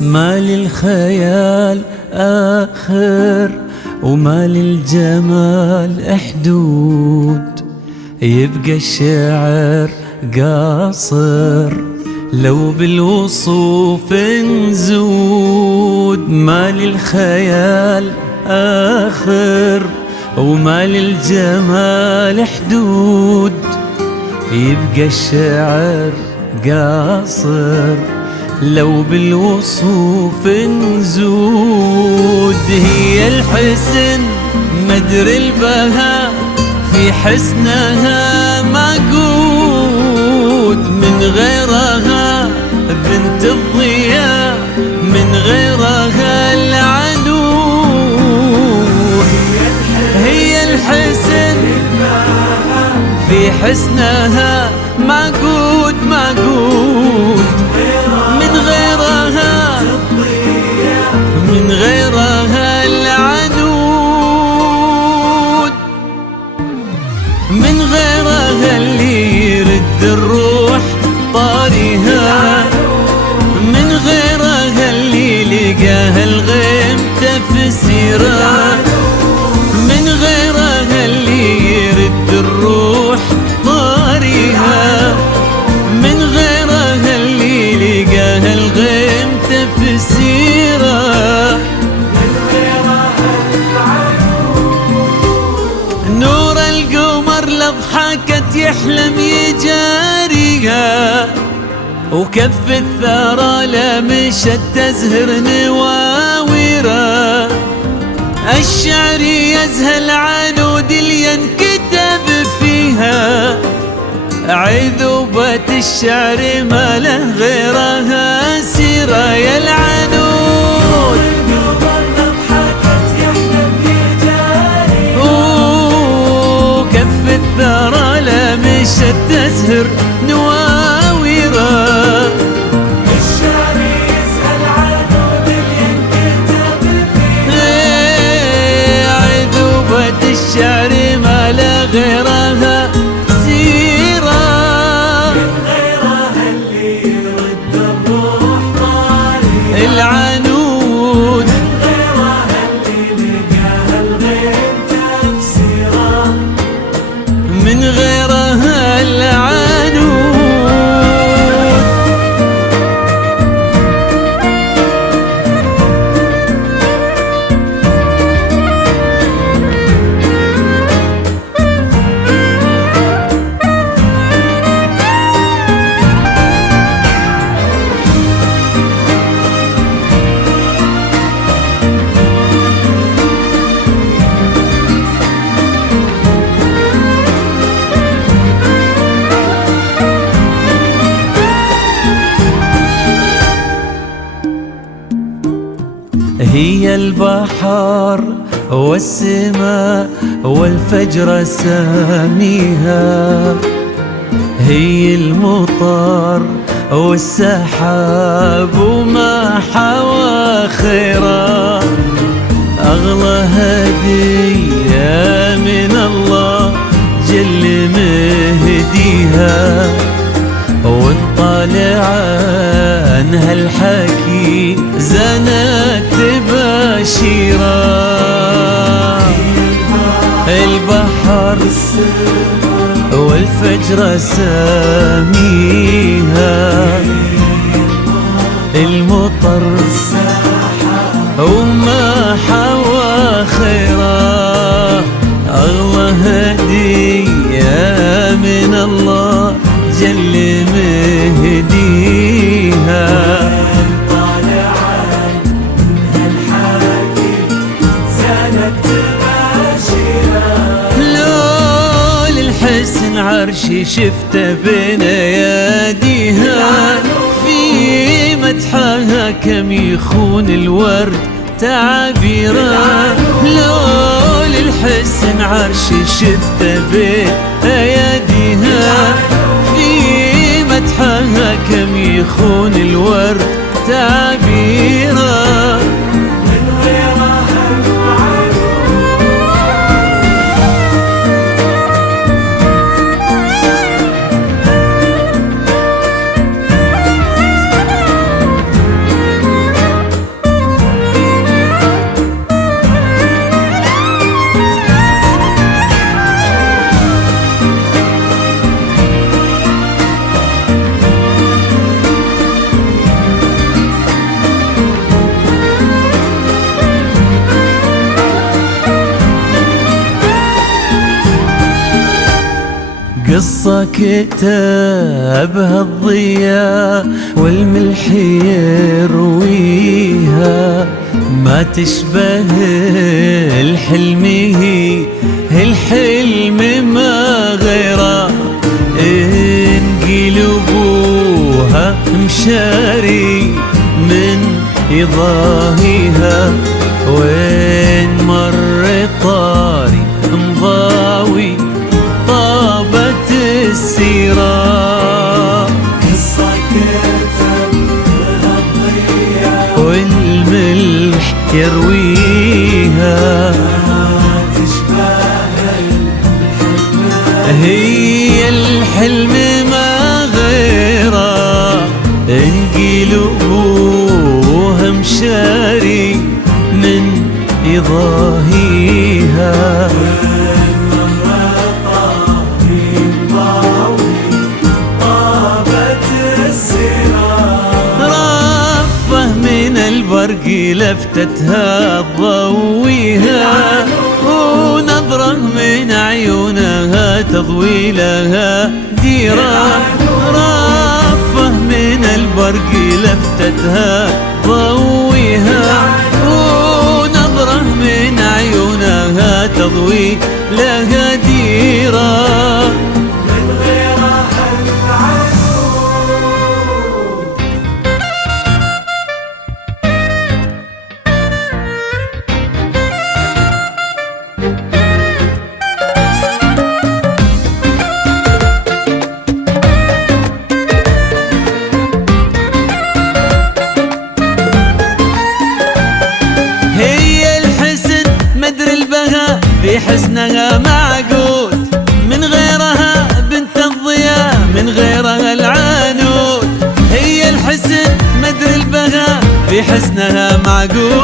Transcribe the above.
ما للخيال آخر وما للجمال حدود، يبقى الشعر قاصر لو بالوصوف نزود. ما للخيال آخر وما للجمال حدود، يبقى الشعر قاصر لو بالوصوف نزود. هي الحسن مدري البهاء في حسنها معقود، من غيرها بنت الضياء من غيرها العنود. هي الحسن في حسنها معقود معقود، من غيرها العنود، من غيرها اللي يرد الروح طارها، من غيرها اللي لقاها الغيم تفسيرها، من غيرها اللي يرد الروح طارها، من غيرها اللي لقاها الغيم تفسيرها، من غيرها العنود. نور القمر لضحكت يحلم يجاريها، وكف الثرى لمشت تزهر نواويرها. الشعر يزهل عنود اللي ينكتب فيها، عذوبة الشعر ما له غيرها سيرة يا العنود. وكف الثرى لمشت تزهر نواويرها. الشعر يزهل عنود اللي ينكتب فيها، عذوبة الشعر ما له غيرها سيرة، من غيرها اللي يرد الروح طارها العنود، من غيرها اللي لقاها الغيم تفسيرها، من غيرها العنود. هي البحر والسماء والفجر ساميها، هي المطر والسحاب وما حوى خيرا. أغلى هدية من الله جل مهديها، ونطالع عنها الحكي زنت تباشيرا. البحر والفجر ساميها، المطر وما حوى خيرا. أغلى هدية من الله جل مهديها، طالع عنها الحكي زنت تباشيرها. لو للحسن عرشي شفته بين اياديها، في مدحها كم يخون الورد تعابيره. لو للحسن عرشي شفته بين اياديها، في مدحها كم يخون الورد تعابيره. من غيرها قصة كتابها الضياء والملح يرويها، ما تشبه الحلم، هي الحلم ما غيره. إن قلبوها مشاري من يضاهيها، وين مر طاري مضاوي طابت السيرة. قصة كتبها الضياء والملح يرويها، ما تشبه الحلم، هي الحلم ما غيره. إن قلوبها مشاري من يضاهيها، البرق لفتتها تضويها، ونظرة من عيونها تضوي لها ديرة. رافة من البرق لفتتها تضويها، ونظرة من عيونها تضوي لها ديرة. في حسنها معقود، من غيرها بنت الضياء، من غيرها العنود. هي الحسن مدري البهاء، في حسنها معقود.